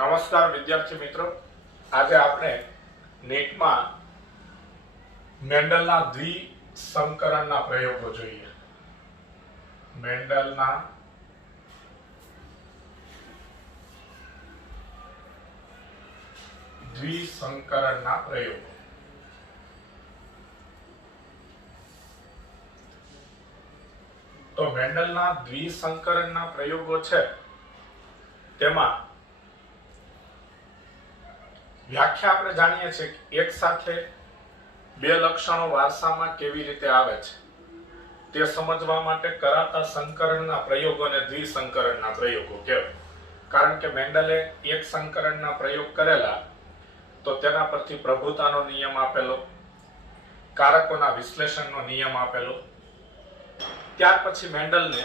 નમસ્કાર વિદ્યાર્થી મિત્રો, આજે આપણે નીટમાં મેન્ડલના દ્વિસંકરણના પ્રયોગો જોઈએ. મેન્ડલના દ્વિસંકરણના પ્રયોગો. તો મેન્ડલના દ્વિસંકરણના પ્રયોગો છે તેમાં વ્યાખ્યા આપણે જાણીએ છીએ કે એક સાથે બે લક્ષણો વારસામાં કેવી રીતે આવે છે તે સમજવા માટે કરાતા સંકરણના પ્રયોગોને દ્વિસંકરણના પ્રયોગો કહેવાય. કારણ કે મેન્ડલે એક સંકરણના પ્રયોગ કરેલા તો તેના પરથી પ્રભુતાનો નિયમ આપેલો, કારકોના વિશ્લેષણનો નિયમ આપેલો. ત્યાર પછી મેન્ડલને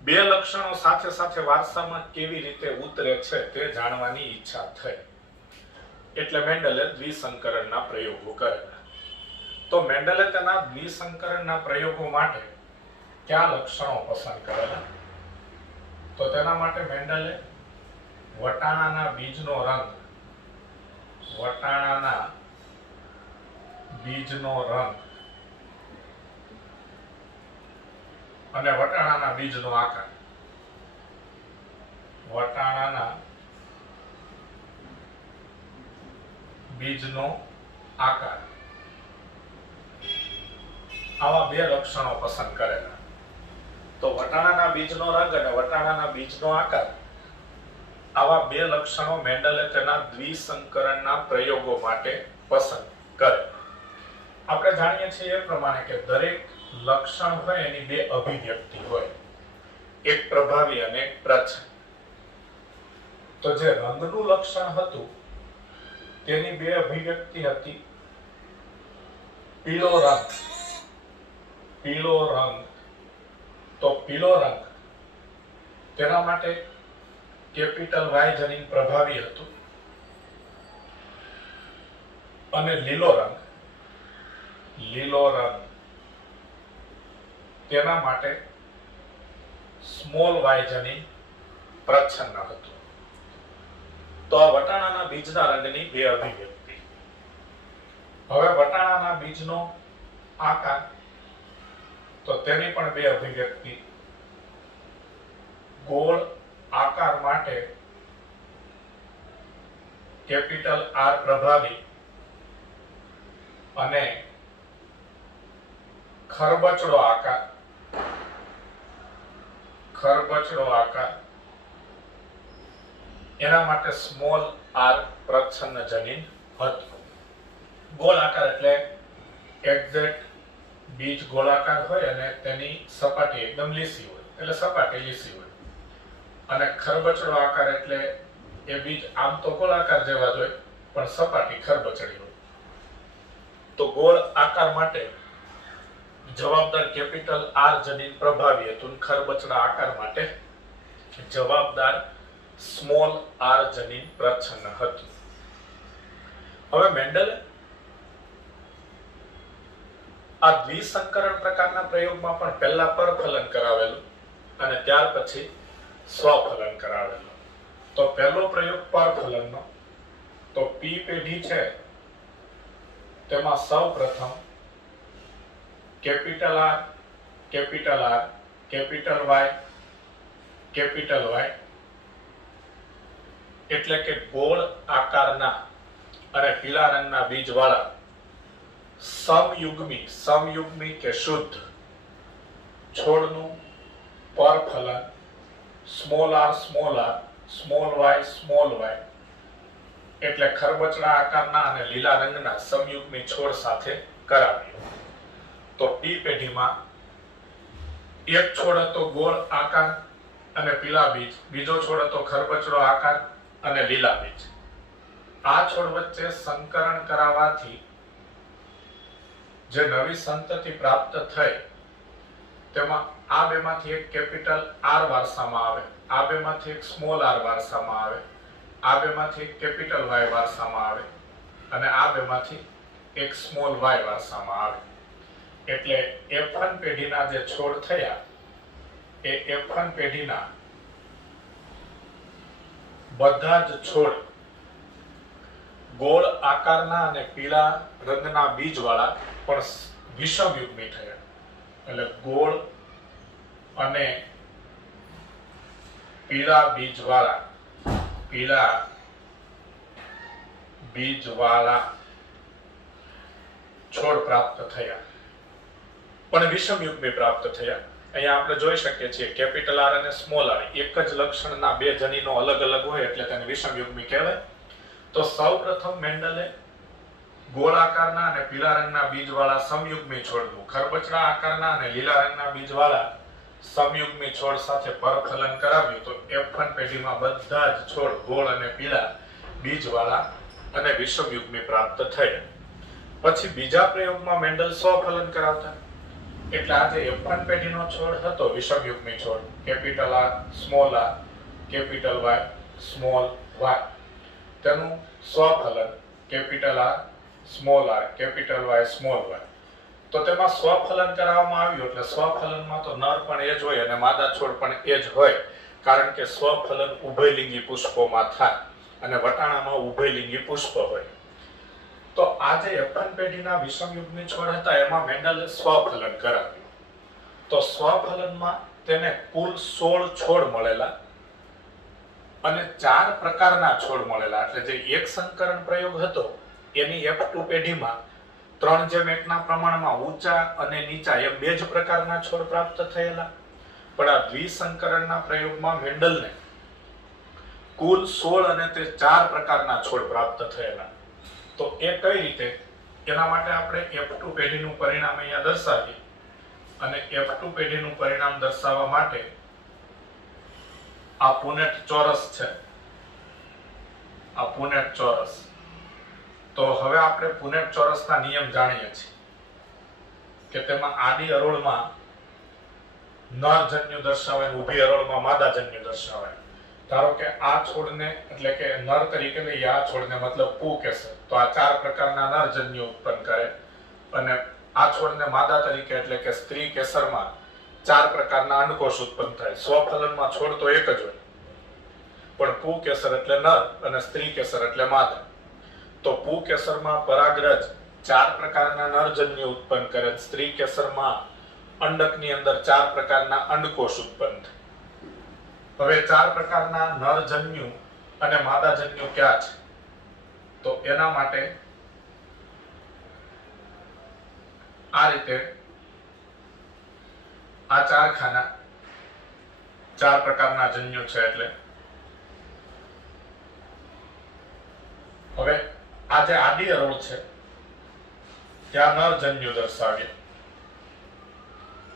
બે લક્ષણો સાથે સાથે વારસામાં કેવી રીતે ઉતરે છે તે જાણવાની ઈચ્છા થઈ, એટલે મેન્ડલે દ્વિસંકરણના પ્રયોગો કરેલા. તો મેન્ડલે તેના દ્વિસંકરણના પ્રયોગો માટે કયા લક્ષણો પસંદ કરેલા? તો તેના માટે મેન્ડલે વટાણાના બીજનો રંગ અને વટાણાના બીજનો આકાર આવા બે લક્ષણો પસંદ કરેલા. તો વટાણાના બીજનો રંગ અને વટાણાના બીજનો આકાર, આવા બે લક્ષણો મેન્ડલે તેના દ્વિસંકરણના પ્રયોગો માટે પસંદ કરેલા. આપણે જાણીએ છીએ એ પ્રમાણે કે દરેક લક્ષણ હોય એની બે અભિવ્યક્તિ હોય, એક પ્રભાવી અને એક પ્રચ્છન્ન. તો જે રંગનું લક્ષણ હતું તેની બે અભિવ્યક્તિ હતી પીળો રંગ. તો પીળો રંગ તેના માટે કેપિટલ વાય જનીન પ્રભાવી હતું, અને લીલો રંગ તેના માટે સ્મોલ વાય જનીન પ્રચ્છન્ન હતું. તો આ વટાણાના બીજના રંગની બે અભિવ્યક્તિ. હવે વટાણાના બીજનો આકાર, તો તેની પણ બે અભિવ્યક્તિ. ગોળ આકાર માટે કેપિટલ આર પ્રભાવી અને ખરબચડો આકાર એના માટે સ્મોલ આર પ્રચ્છન્ન જનીન હતું. ગોળ આકાર એટલે એક્ઝેક્ટ બીજ ગોળાકાર હોય અને તેની સપાટી એકદમ લીસી હોય, એટલે સપાટી લીસી હોય. અને ખરબચડો આકાર એટલે એ બીજ આમ તો ગોળાકાર જેવા જ હોય પણ સપાટી ખરબચડી હોય. તો ગોળ આકાર માટે જવાબદાર કેપિટલ આર જનીન પ્રભાવી હતું, ખરબચડા આકાર માટે જવાબદાર સ્મોલ આર જનીન પ્રચ્છન્ન હતું. હવે મેન્ડલે આ દ્વિસંકરણ પ્રકારના પ્રયોગમાં પણ પહેલા પરફલન કરાવેલું અને ત્યાર પછી સ્વફલન કરાવેલું. તો પહેલો પ્રયોગ પરફલનનો. તો પી પેઢી છે તેમાં સૌપ્રથમ કેપિટલ આર, કેપિટલ વાય એટલે કે ગોળ આકારના અને પીળા રંગના બીજવાળા સમયુગ્મી કે શુદ્ધ છોડનું પરફલન સ્મોલ આર, સ્મોલ વાય એટલે ખરબચડા આકારના અને લીલા રંગના સમયુગ્મી છોડ સાથે કરાવ્યું. તો પી પેઢીમાં એક છોડ હતો ગોળ આકાર અને પીળા બીજ, બીજો છોડ હતો ખરબચડો આકાર અને લીલા બીજ. આ છોડ વચ્ચે સંકરણ કરાવવાથી જે નવી સંતતિ પ્રાપ્ત થઈ તેમાં આ બેમાંથી એક કેપિટલ આર વારસામાં આવે, આ બેમાંથી એક સ્મોલ આર વારસામાં આવે, આ બેમાંથી એક કેપિટલ વાય વારસામાં આવે અને આ બેમાંથી એક સ્મોલ વાય વારસામાં આવે. એટલે F1 પેઢીના જે છોડ થયા એ F1 પેઢીના બધા જ છોડ ગોળ આકારના અને પીળા રંગના બીજવાળા પણ વિષમયુગ્મી થયા. એટલે ગોળ અને પીળા બીજવાળા છોડ પ્રાપ્ત થયા, પણ વિષમયુગ્મી પ્રાપ્ત થયા. અહીંયા આપણે જોઈ શકીએ છીએ કેપિટલ આર અને સ્મોલ આર એક જ લક્ષણના બે જનીનો અલગ અલગ હોય એટલે તેને વિષમયુગ્મી કહેવાય. તો સૌપ્રથમ મેન્ડલે ગોળાકારના અને પીળા રંગના બીજવાળા સમયુગ્મી છોડનું ખરબચડા આકારના અને લીલા રંગના બીજવાળા સમયુગ્મી છોડ સાથે પરફલન કરાવ્યું. તો F1 પેઢીમાં બધા જ છોડ ગોળ અને પીળા બીજવાળા અને વિષમયુગ્મી પ્રાપ્ત થયા. પછી બીજા પ્રયોગમાં મેન્ડલ સ્વફલન કરાવતા. એટલે આ જે F1 પેઢીનો છોડ હતો વિષમયુગ્મી છોડ, capital R small R capital Y small Y, તેનું સ્વફલન capital R small R capital Y small Y. તો તેમાં સ્વફલન કરાવવામાં આવ્યું. એટલે સ્વફલનમાં તો નર પણ એ જ હોય અને માદા છોડ પણ એ જ હોય, કારણ કે સ્વફલન ઉભયલિંગી પુષ્પોમાં થાય અને વટાણામાં ઉભયલિંગી પુષ્પ હોય. તો આ જે F1 પેઢીના વિષમયુગ્મી છોડ હતા એમાં મેન્ડલે સ્વફલન કરાવ્યું. તો સ્વફલનમાં તેને કુલ 16 છોડ મળેલા અને 4 પ્રકારના છોડ મળેલા. એટલે જે એક સંકરણ પ્રયોગ હતો એની F2 પેઢીમાં 3:1 ના પ્રમાણમાં ઊંચા અને નીચા એમ બે જ પ્રકારના છોડ પ્રાપ્ત થયેલા. પણ આ દ્વિસંકરણના પ્રયોગમાં મેન્ડલને કુલ 16 અને તે 4 પ્રકારના છોડ પ્રાપ્ત થયેલા. તો એ કઈ રીતે, એના માટે આપણે F2 પેઢીનું પરિણામ અહીંયા દર્શાવીએ. અને F2 પેઢીનું પરિણામ દર્શાવવા માટે આ પુનેટ ચોરસ છે, આ પુનેટ ચોરસ. તો હવે આપણે પુનેટ ચોરસના નિયમ જાણીએ છીએ કે તેમાં આડી હરોળમાં નરજન્યુ દર્શાવાય અને ઊભી હરોળમાં માદાજન્યુ દર્શાવાય. ધારો કે આ છોડને એટલે કે નર તરીકે લઈએ, આ છોડને મતલબ પુકેસર, તો આ 4 પ્રકારના નરજન્યુ ઉત્પન્ન કરે. અને આ છોડને માદા તરીકે એટલે કે સ્ત્રી કેસરમાં 4 પ્રકારના અંડકોષ ઉત્પન્ન થાય. સ્વફલનમાં છોડ તો એક જ હોય, પણ પુકેસર એટલે નર અને સ્ત્રી કેસર એટલે માદા. તો પુકેસરમાં પરાગરજ 4 પ્રકારના નરજન્યુ ઉત્પન્ન કરે, સ્ત્રી કેસરમાં અંડકની અંદર 4 પ્રકારના અંડકોષ ઉત્પન્ન થાય. હવે 4 પ્રકારના નરજન્યુ અને માદાજન્યુ ક્યાં છે? તો એના માટે આ રીતે આ 4 ખાના 4 પ્રકારના જન્યુ છે. એટલે હવે આ જે આડી હરોળ છે ત્યાં નરજન્યુ દર્શાવીએ,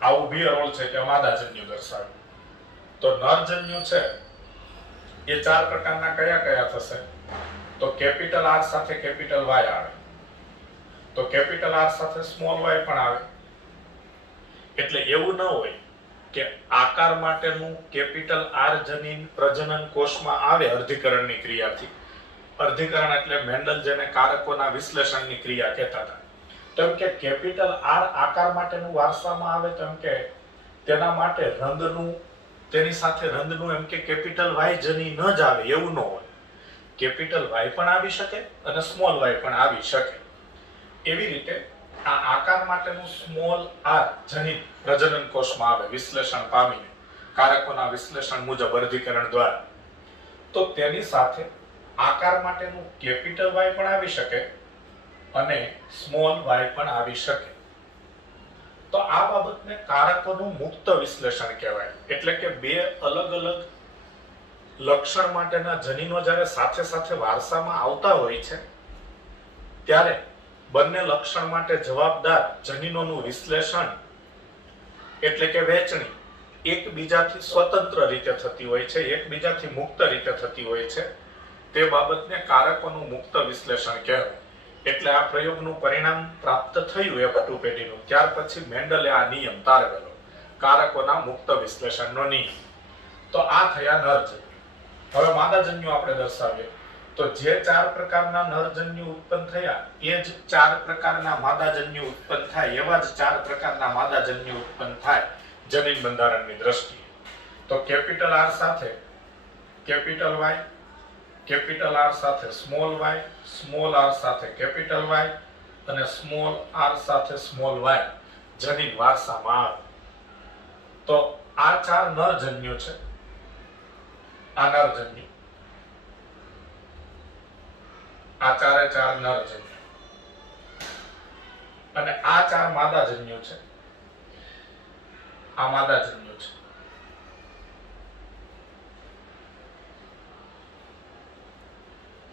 આ ઊભી હરોળ છે ત્યાં માદાજન્યુ દર્શાવીએ. તો નરજન્યુ છે એ 4 પ્રકારના કયા કયા થશે? તો કેપિટલ આર સાથે કેપિટલ વાય આવે, તો કેપિટલ આર સાથે સ્મોલ વાય પણ આવે. એટલે એવું ન હોય કે આકાર માટેનું કેપિટલ આર જનીન પ્રજનન કોષમાં આવે અર્ધીકરણની ક્રિયાથી. અર્ધીકરણ એટલે મેન્ડલ જેને કારકોના વિશ્લેષણની ક્રિયા કહેતા હતા, તેમ કે કેપિટલ આર આકાર માટેનું વારસામાં આવે, તેમ કે તેના માટે રંગનું, તેની સાથે રંગનું એમ કે કેપિટલ વાય જનીન ન જ આવે એવું ન હોય. કેપિટલ વાય પણ આવી શકે અને સ્મોલ વાય પણ આવી શકે. એવી રીતે આ આકાર માટેનું સ્મોલ આર જનીન પ્રજનન કોષમાં આવે વિશ્લેષણ પામીને, કારકોના વિશ્લેષણ મુજબ અર્ધીકરણ દ્વારા. તો તેની સાથે આકાર માટેનું કેપિટલ વાય પણ આવી શકે અને સ્મોલ વાય પણ આવી શકે. તો આ બાબતને કારકોનું મુક્ત વિશ્લેષણ કહેવાય. એટલે કે બે અલગ અલગ લક્ષણ માટેના જનીનો જ્યારે સાથે સાથે વારસામાં આવતા હોય છે ત્યારે બંને લક્ષણ માટે જવાબદાર જનીનોનું વિશ્લેષણ એટલે કે વહેંચણી એકબીજાથી સ્વતંત્ર રીતે થતી હોય છે, એકબીજાથી મુક્ત રીતે થતી હોય છે. તે બાબતને કારકોનું મુક્ત વિશ્લેષણ કહેવાય. એટલે આ પ્રયોગનું પરિણામ પ્રાપ્ત થયું F2 પેઢીનું, ત્યાર પછી મેન્ડલે આ નિયમ તારવેલો, કારકોના મુક્ત વિશ્લેષણનો નિયમ. તો આ થયા નરજન્યુ. હવે માદાજન્યુ આપણે દર્શાવીએ. તો જે 4 પ્રકારના નરજન્યુ ઉત્પન્ન થયા એ જ 4 પ્રકારના માદાજન્યુ ઉત્પન્ન થાય, એવા જ 4 પ્રકારના માદાજન્યુ ઉત્પન્ન થાય જનીન બંધારણની દ્રષ્ટિએ. તો કેપિટલ આર સાથે કેપિટલ વાય કેપિટલ આર સાથે સ્મોલ વાય, સ્મોલ આર સાથે કેપિટલ વાય અને સ્મોલ આર સાથે સ્મોલ વાય જનીન વારસામાં આવે. તો આ 4 નરજન્યુ છે. આ નરજન્યુ, આ 4 નરજન્યુ અને આ 4 માદાજન્યુ છે. આ માદાજન્યુ છે.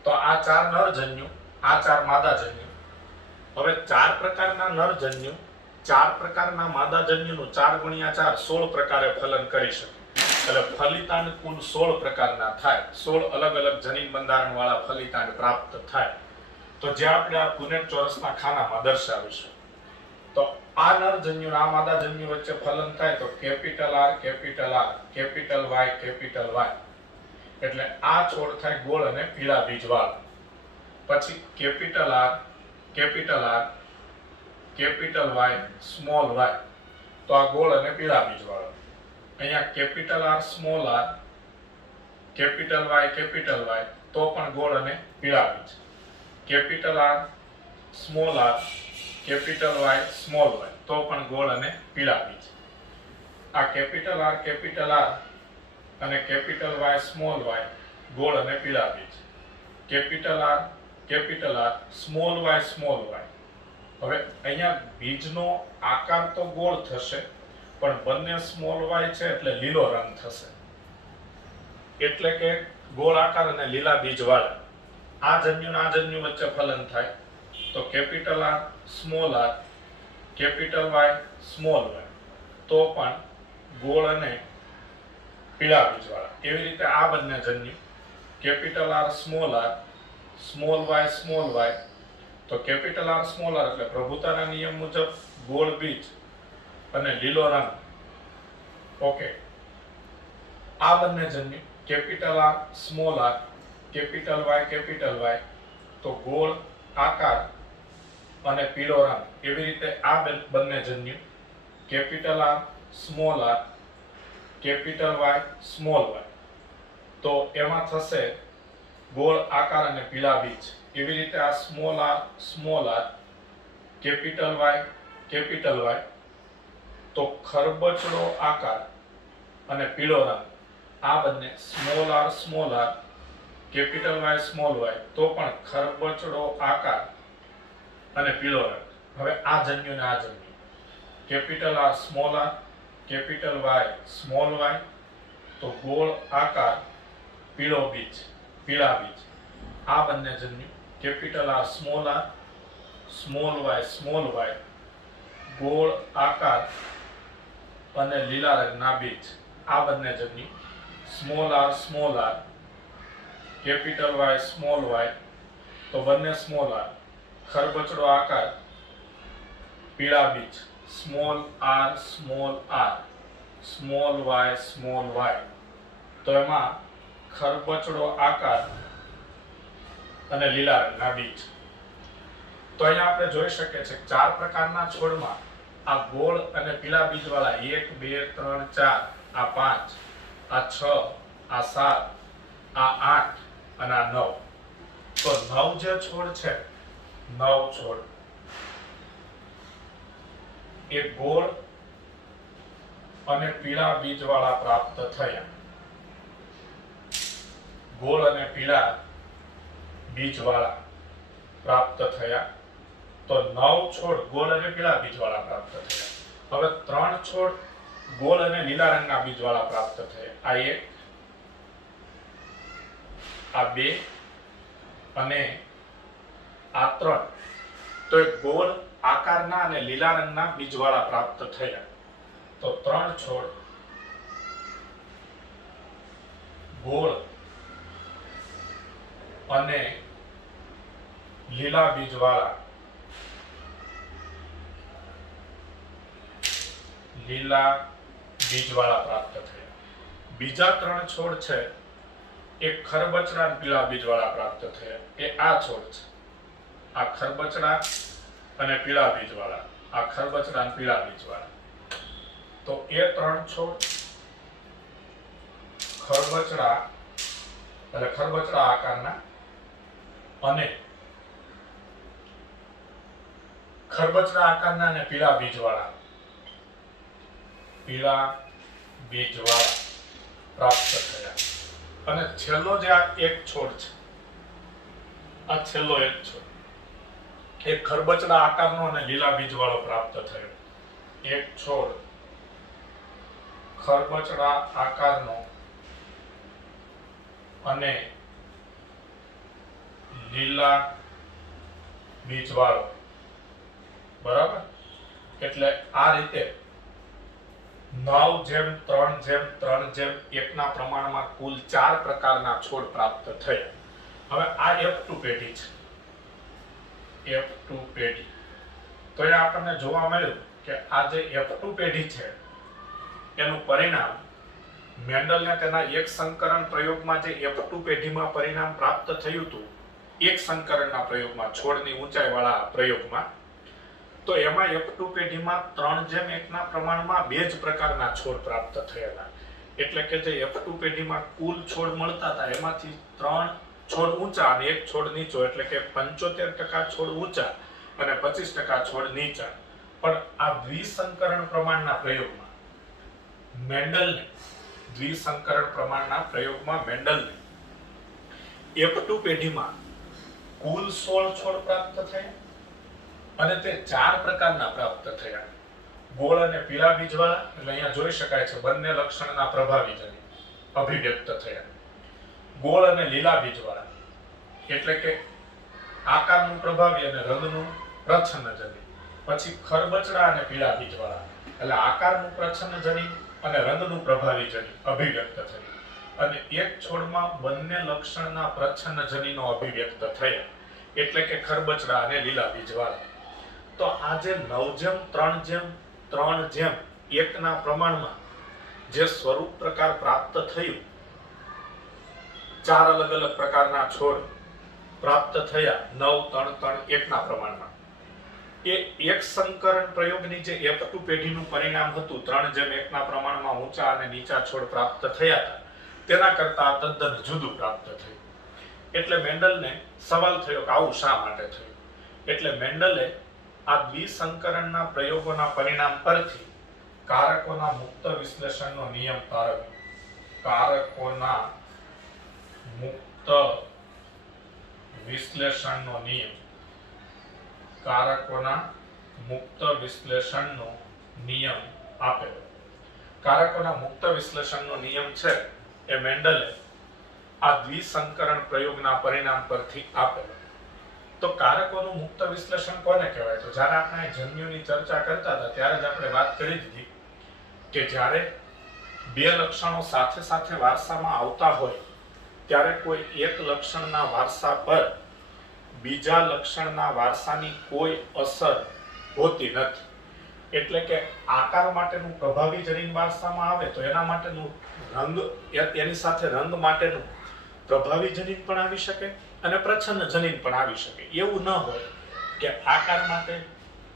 તો આ 4 નરજન્યુ, આ 4 માદાજન્યુ. હવે 4 પ્રકારના નરજન્યુ, 4 પ્રકારના માદાજન્યુનું 4 ગુણ્યા 4 16 પ્રકારે ફલન કરી શકે. એટલે ફલિતાંડ કુલ 16 પ્રકારના થાય. 16 અલગ અલગ જનીન બંધારણ વાળા ફલિતાંડ પ્રાપ્ત થાય. તો જે આપણે આ પુનેટ ચોરસના ખાનામાં દર્શાવીશું. તો આ નરજન્યુ આ માદાજન્યુ વચ્ચે ફલન થાય તો capital R, capital R, capital Y, capital Y. એટલે આ છોડ થાય ગોળ અને પીળા બીજવાળો. પછી capital R, capital R, capital Y, small Y. તો આ ગોળ અને પીળા બીજવાળો. અહીંયા capital R, small R, capital Y તો પણ ગોળ અને પીળા બીજ. Capital R, small R, capital Y, small Y તો પણ ગોળ અને પીળા બીજ. આ કેપિટલ આર અને કેપિટલ વાય, સ્મોલ વાય ગોળ અને પીળા બીજ. Capital R, small Y. હવે અહીંયા બીજનો આકાર તો ગોળ થશે પણ બંને સ્મોલ વાય છે એટલે લીલો રંગ થશે. એટલે કે ગોળ આકાર અને લીલા બીજ વાળા આ જન્યુ વચ્ચે ફલન થાય તો capital R, small R, capital Y, small Y તો પણ ગોળ અને પીળા બીજ વાળા. એવી રીતે આ બંને જન્યુ કેપિટલ આર, સ્મોલ વાય તો કેપિટલ આર, સ્મોલ આર એટલે પ્રભુતાના નિયમ મુજબ ગોળ બીજ અને લીલો રંગ. ઓકે. આ બંને જન્યુ capital R, small R, capital Y તો ગોળ આકાર અને પીળો રંગ. એવી રીતે આ બંને જન્યુ capital R, small R, capital Y, small Y તો એમાં થશે ગોળ આકાર અને પીળા બીજ. એવી રીતે આ સ્મોલ આર, કેપિટલ વાય તો ખરબચડો આકાર અને પીળો રંગ. આ બંને small R, capital Y, small Y તો પણ ખરબચડો આકાર અને પીળો રંગ. હવે આ જન્યુ ને આ જન્યુ capital R, small R, capital Y, small Y તો ગોળ આકાર, પીળા બીજ. આ બંને જન્યુ કેપિટલ આર, સ્મોલ વાય, ગોળ આકાર અને લીલા રંગના બીજ. આ બંને જન્યુ small R, capital Y, small Y તો બંને સ્મોલ આર, ખરબચડો આકાર, પીળા બીજ. સ્મોલ આર, સ્મોલ વાય તો એમાં ખરબચડો આકાર અને લીલા રંગના બીજ. તો અહીંયા આપણે જોઈ શકીએ છીએ 4 પ્રકારના છોડમાં આ ગોળ અને પીળા બીજ વાળા 1 2 3 4 આ 5 આ 6 આ 7 આ 8 અને આ 9. તો 9 જે છોડ છે 9 છોડ એ ગોળ અને પીળા બીજ વાળા પ્રાપ્ત થયા. ગોળ અને પીળા બીજ વાળા પ્રાપ્ત થયા. તો 9 છોડ ગોળ અને પીળા બીજ વાળા પ્રાપ્ત થયા. હવે 3 છોડ ગોળ અને લીલા રંગના બીજ વાળા પ્રાપ્ત થયા. આ 1 આ 2 અને આ 3 તો એ ગોળ આકારના અને લીલા રંગના બીજ વાળા પ્રાપ્ત થયા. તો 3 છોડ ગોળ અને લીલા બીજ વાળા પ્રાપ્ત થયા. બીજા 3 છોડ છે એ ખરબચડા અને પીળા બીજ વાળા પ્રાપ્ત થયા. એ આ છોડ છે. આ ખરબચડા અને પીળા બીજ વાળા, આ ખરબચડા અને પીળા બીજ વાળા. તો એ 3 છોડ ખરબચડા એટલે ખરબચડા આકારના અને ખરબચડા આકારના અને પીળા બીજવાળા પ્રાપ્ત થયા. અને છેલ્લો જે આ એક છોડ છે, આ છેલ્લો એક છોડ એ ખરબચડા આકારનો અને લીલા બીજવાળો પ્રાપ્ત થયો. એક છોડ ખરબચડા આકારનો અને લીલા બીજવાળો, બરાબર. એટલે આ રીતે 9:3:3:1 ના પ્રમાણમાં કુલ 4 પ્રકારના છોડ પ્રાપ્ત થયા. હવે આ F2 પેઢી છે, F2 પેઢી. તો એ આપણને જોવા મળ્યું કે આ જે F2 પેઢી છે એનું પરિણામ મેન્ડલને તેના એક સંકરણ પ્રયોગમાં જે F2 પેઢીમાં પરિણામ પ્રાપ્ત થયું હતું, એક સંકરણના પ્રયોગમાં, છોડની ઊંચાઈવાળા પ્રયોગમાં, તો એમાં F2 પેઢીમાં 3:1 ના પ્રમાણમાં 2 જ પ્રકારના છોડ પ્રાપ્ત થયેલા. એટલે કે જે F2 પેઢીમાં કુલ છોડ મળતા હતા એમાંથી 3 છોડ ઊંચા અને 1 છોડ નીચો, એટલે કે 75% છોડ ઊંચા અને 25% છોડ નીચા. પણ આ દ્વિસંકરણ પ્રમાણના પ્રયોગમાં મેન્ડલને F2 પેઢીમાં કુલ 16 છોડ પ્રાપ્ત થયા અને તે 4 પ્રકારના પ્રાપ્ત થયા. ગોળ અને પીળા બીજવાળા, એટલે અહીંયા જોઈ શકાય છે બંને લક્ષણના પ્રભાવી જનીન અભિવ્યક્ત થયા. ગોળ અને લીલા બીજવાળા, એટલે કે આકારનું પ્રભાવી અને રંગનું પ્રચ્છન્ન જનીન. પછી ખરબચડા અને પીળા બીજવાળા, એટલે આકારનું પ્રચ્છન્ન જનીન અને રંગનું પ્રભાવી જનીન અભિવ્યક્ત થયું. અને એક છોડમાં બંને લક્ષણના પ્રચ્છન્ન જનીનો અભિવ્યક્ત થયા, એટલે કે ખરબચડા અને લીલા બીજવાળા. તો આ જે 9:3:3:1 ના પ્રમાણમાં જે સ્વરૂપ પ્રકાર પ્રાપ્ત થયું, 4 અલગ અલગ પ્રકારના છોડ પ્રાપ્ત થયા 9:3:3:1 ના પ્રમાણમાં, એ એક સંકરણ પ્રયોગની જે F2 પેઢીનું પરિણામ હતું, 3:1 ના પ્રમાણમાં ઊંચા અને નીચા છોડ પ્રાપ્ત થયા હતા, તેના કરતા તદ્દન જુદું પ્રાપ્ત થયું. એટલે મેન્ડલને સવાલ થયો કે આવું શા માટે થયું. એટલે મેન્ડલે આ દ્વિસંકરણના પ્રયોગોના પરિણામ પરથી કારકોના મુક્ત વિશ્લેષણનો નિયમ તારવ્યો. કારકોના મુક્ત વિશ્લેષણનો નિયમ, કારકોના મુક્ત વિશ્લેષણનો નિયમ આપેલો. કારકોના મુક્ત વિશ્લેષણનો નિયમ છે એ મેન્ડલે આ દ્વિસંકરણ પ્રયોગના પરિણામ પરથી આપેલો. તો કારકોનું મુક્ત વિશ્લેષણ કોને કહેવાય? તો જ્યારે આપણે જન્યુની ચર્ચા કરતા હતા ત્યારે જ આપણે વાત કરી દીધી કે જ્યારે બે લક્ષણો સાથે સાથે વારસામાં આવતા હોય ત્યારે કોઈ એક લક્ષણના વારસા પર બીજા લક્ષણના વારસાની કોઈ અસર હોતી નથી. એટલે કે આકાર માટેનું પ્રભાવી જનીન વારસામાં આવે તો એના માટેનું રંગ, એની સાથે રંગ માટેનું પ્રભાવી જનીન પણ આવી શકે અને પ્રચ્છન્ન જનીન પણ આવી શકે. એવું ન હોય કે આકાર માટે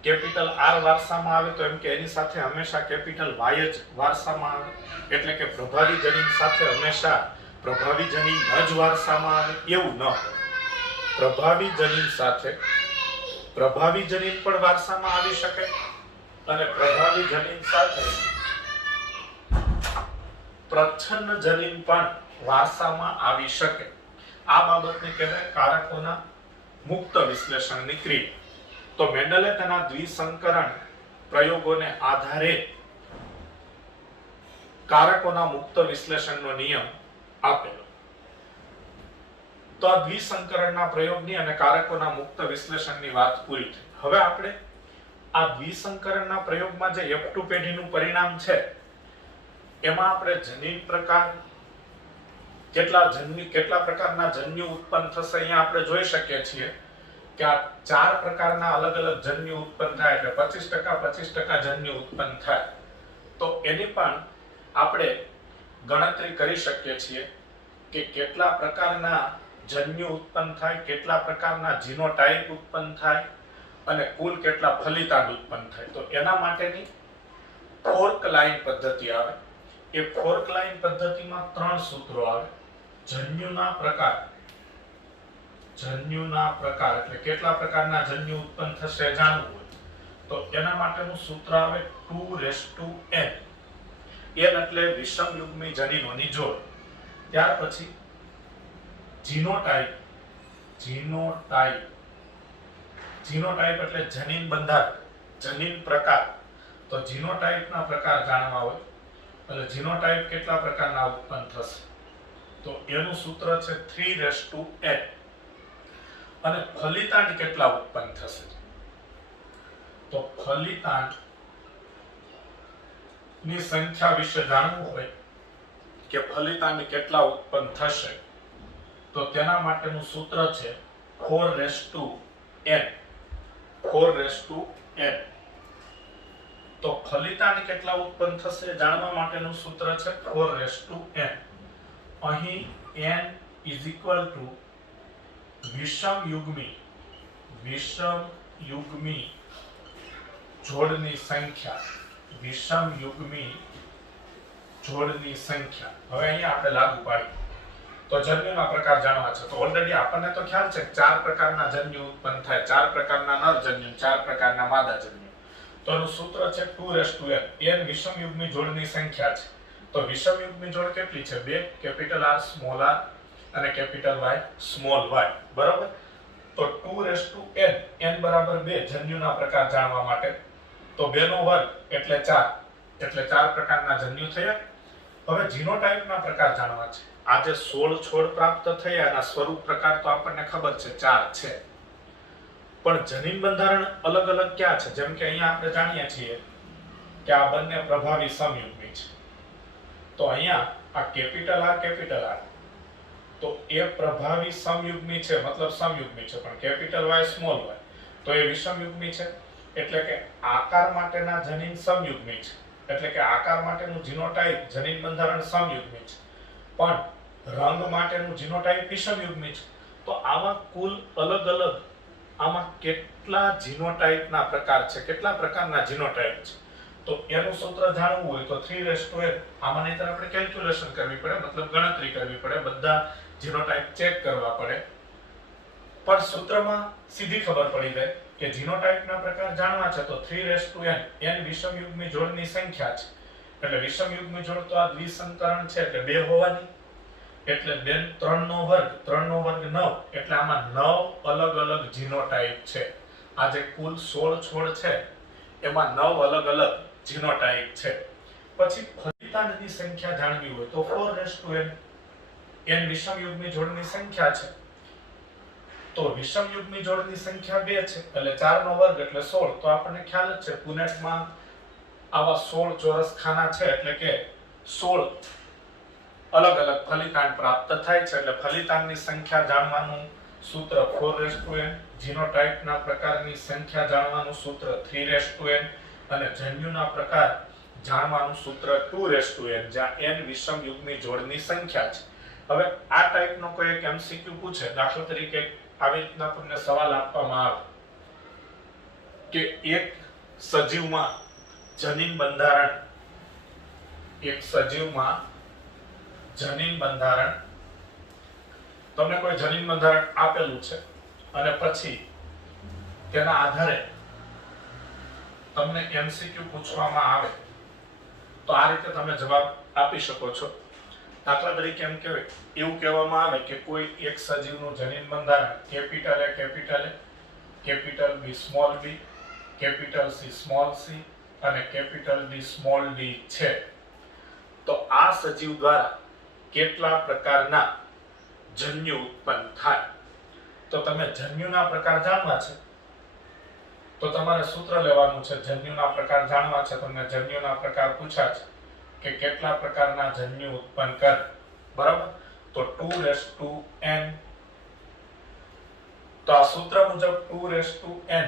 કેપિટલ R વારસામાં આવે તો એમ કે એની સાથે હંમેશા કેપિટલ Y જ વારસામાં આવે, એટલે કે પ્રભાવી જનીન સાથે હંમેશા પ્રભાવી જનીન જ વારસામાં આવે, એવું ન હોય. પ્રભાવી જનીન સાથે પ્રભાવી જનીન પણ વારસામાં આવી શકે અને પ્રભાવી જનીન સાથે પ્રચ્છન્ન જનીન પણ વારસામાં આવી શકે. આ બાબતને કહેવાય કારકોના મુક્ત વિશ્લેષણની ક્રિયા. તો મેન્ડલે તેના દ્વિસંકરણ પ્રયોગોને આધારે કારકોના મુક્ત વિશ્લેષણનો નિયમ આપેલો. તો આ દ્વિસંકરણના પ્રયોગની અને કારકોના મુક્ત વિશ્લેષણની વાત પૂરી થઈ. હવે આપણે આ દ્વિસંકરણના પ્રયોગમાં જે F2 પેઢીનું પરિણામ છે એમાં આપણે જનીન પ્રકાર, કેટલા પ્રકારના જન્યુ ઉત્પન્ન થશે અહીંયા આપણે જોઈ શકીએ છીએ કે આ 4 પ્રકારના અલગ અલગ જન્યુ ઉત્પન્ન થાય, એટલે 25% જન્યુ ઉત્પન્ન થાય. તો એની પણ આપણે ગણતરી કરી શકીએ છીએ કે કેટલા પ્રકારના જન્યુ ઉત્પન્ન થાય, કેટલા પ્રકારના જીનોટાઇપ ઉત્પન્ન થાય અને કુલ કેટલા ફલિતાંડ ઉત્પન્ન થાય. તો એના માટેની ફોર્ક લાઈન પદ્ધતિ આવે. એ ફોર્ક લાઈન પદ્ધતિમાં 3 સૂત્રો આવે. જન્યુના પ્રકાર એટલે કેટલા પ્રકારના જન્યુ ઉત્પન્ન થશે જાણવું હોય તો એના માટેનું સૂત્ર આવે 2n. n એટલે વિષમ યુગ્મી જનીનોની જોડ. ત્યાર પછી જીનોટાઇપ એટલે જનીન બંધારણ, જનીન પ્રકાર. તો જીનોટાઇપના પ્રકાર જાણવા હોય એટલે જીનોટાઇપ કેટલા પ્રકારના ઉત્પન્ન થશે તો એનું સૂત્ર છે 3n. અને ફલિતાંડ કેટલા ઉત્પન્ન થશે તો ફલિતાંડ ની સંખ્યા વિશે જાણવું હોય કે ફલિતાંડ કેટલા ઉત્પન્ન થશે તો તેના માટેનું સૂત્ર છે 4n. તો ફલિતાંડ કેટલા ઉત્પન્ન થશે જાણવા માટેનું સૂત્ર છે 4n. અહીં n વિષમ યુગ્મી જોડની સંખ્યા. હવે અહીંયા આપણે લાગુ પાડીએ તો જન્યુના પ્રકાર જાણવા છે. તો ઓલરેડી આપણને તો ખ્યાલ છે કે 4 પ્રકારના જન્યુ ઉત્પન્ન થાય, 4 પ્રકારના નર જન્યુ, 4 પ્રકારના માદા જન્યુ. તો એનું સૂત્ર છે 2n. n વિષમ યુગ્મી જોડની સંખ્યા છે. તો વિષમ યુગ્મી જોડ કેટલી છે? 2, કેપિટલ R સ્મોલ r અને કેપિટલ Y સ્મોલ y. બરાબર? તો 2n, n બરાબર 2 જન્યુના પ્રકાર જાણવા માટે. તો 2 નો વર્ગ એટલે 4, એટલે 4 પ્રકારના જન્યુ થયા. હવે જીનોટાઇપના પ્રકાર જાણવા છે. આ જે 16 છોડ પ્રાપ્ત થયા એના સ્વરૂપ પ્રકાર તો આપણને ખબર છે 4 છે, પણ જનીન બંધારણ અલગ અલગ ક્યાં છે? જેમ કે અહીંયા આપણે જાણીએ છીએ કે આ બંને પ્રભાવી સમયુગ્મી છે. તો અહીંયા આ કેપિટલ R તો એ પ્રભાવી સમયુગ્મી છે, મતલબ સમયુગ્મી છે, પણ કેપિટલ Y સ્મોલ y તો એ વિષમયુગ્મી છે. એટલે કે આકાર માટેના જનીન સમયુગ્મી છે, એટલે કે આકાર માટેનું જીનોટાઇપ જનીન બંધારણ સમયુગ્મી છે, પણ રંગ માટેનું જીનોટાઇપ વિષમયુગ્મી છે. તો આવા કુલ અલગ અલગ આમાં કેટલા જીનોટાઇપના પ્રકાર છે, કેટલા પ્રકારના જીનોટાઇપ છે તો એનું સૂત્ર જાણવું હોય તો 3n. આમાં નહીંતર આપણે કેલ્ક્યુલેશન કરવી પડે, મતલબ ગણતરી કરવી પડે, બધા જીનોટાઇપ ચેક કરવા પડે. પણ સૂત્રમાં સીધી ખબર પડી જાય કે જીનોટાઇપના પ્રકાર જાણવા છે તો 3n. n વિષમયુગ્મી જોડની સંખ્યા છે, એટલે વિષમયુગ્મી જોડ તો આ દ્વિસંકરણ છે એટલે 2 હોવાની, એટલે 3 નો વર્ગ 9, એટલે આમાં 9 અલગ અલગ જીનોટાઇપ છે. આ જે કુલ 16 છોડ છે એમાં 9 અલગ અલગ જીનોટાઇપ છે. પછી ફલિતાંડની સંખ્યા જાણવી હોય તો 4n. n વિષમયુગ્મી જોડની સંખ્યા છે તો વિષમયુગ્મી જોડની સંખ્યા 2 છે એટલે 4 નો વર્ગ એટલે 16. તો આપણને ખ્યાલ જ છે પુનેટમાં આવા 16 ચોરસ ખાના છે એટલે કે 16 અલગ અલગ ફલિતાંડ પ્રાપ્ત થાય છે. એટલે ફલિતાંડની સંખ્યા જાણવાનું સૂત્ર 4n. જીનોટાઇપના પ્રકારની સંખ્યા જાણવાનું સૂત્ર 3n. અને જન્યુના પ્રકાર જાણવાનું સૂત્ર 2n, જ્યાં n વિષમયુગ્મી જોડની સંખ્યા છે. હવે આ ટાઈપનો કોઈ એક MCQ પૂછે, દાખલા તરીકે આવી રીતના તમને સવાલ આપવામાં આવે કે એક સજીવમાં જનીન બંધારણ તમને કોઈ જનીન બંધારણ આપેલું છે અને પછી તેના આધારે તમને MCQ પૂછવામાં આવે તો આ રીતે તમે જવાબ આપી શકો છો. દાખલા તરીકે એવું કહેવામાં આવે કે કોઈ એક સજીવનું જનીન બંધારણ capital A, capital B small b, capital C small c અને કેપિટલ D સ્મોલ d છે. તો આ સજીવ દ્વારા કેટલા પ્રકારના જન્યુ ઉત્પન્ન થાય? તો તમે જન્યુના પ્રકાર જાણવા છે તો તમારે સૂત્ર લેવાનું છે. જન્યુના પ્રકાર જાણવા છે, તમને જન્યુના પ્રકાર પૂછ્યા છે કે કેટલા પ્રકારના જન્યુ ઉત્પન્ન કરે, બરાબર? તો 2n. તો આ સૂત્ર મુજબ 2n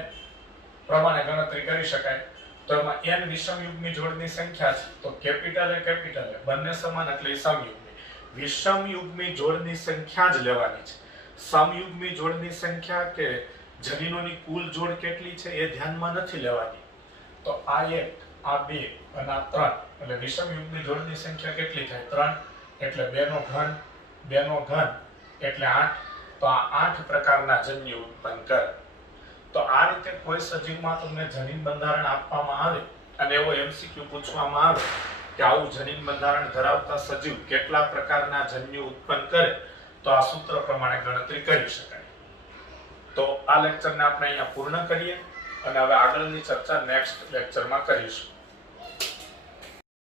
પ્રમાણે ગણતરી કરી શકાય. તો એમાં n વિષમયુગ્મી જોડની સંખ્યા છે તો કેપિટલ A બંને સમાન એટલે સમયુગ્મી. વિષમયુગ્મી જોડની સંખ્યા જ લેવાની છે. સમયુગ્મી જોડની સંખ્યા કે જનીનોની કુલ જોડ કેટલી છે એ ધ્યાનમાં નથી લેવાની. તો આ 1, આ 2 અને આ 3 એટલે વિષમયુગ્મી જોડની સંખ્યા કેટલી થાય? 3 એટલે 2 નો ઘન 2 નો ઘન એટલે 8, તો આ 8 પ્રકારના જન્યુ ઉત્પન્ન કરે. તો આ રીતે કોઈ સજીવમાં તમને જનીન બંધારણ આપવામાં આવે અને એવો MCQ પૂછવામાં આવે કે આવું જનીન બંધારણ ધરાવતા સજીવ કેટલા પ્રકારના જન્યુ ઉત્પન્ન કરે, તો આ સૂત્ર પ્રમાણે ગણતરી કરી શકાય. તો આ લેક્ચરને આપણે અહીંયા પૂર્ણ કરીએ અને હવે આગળની ચર્ચા નેક્સ્ટ લેક્ચરમાં કરીશું.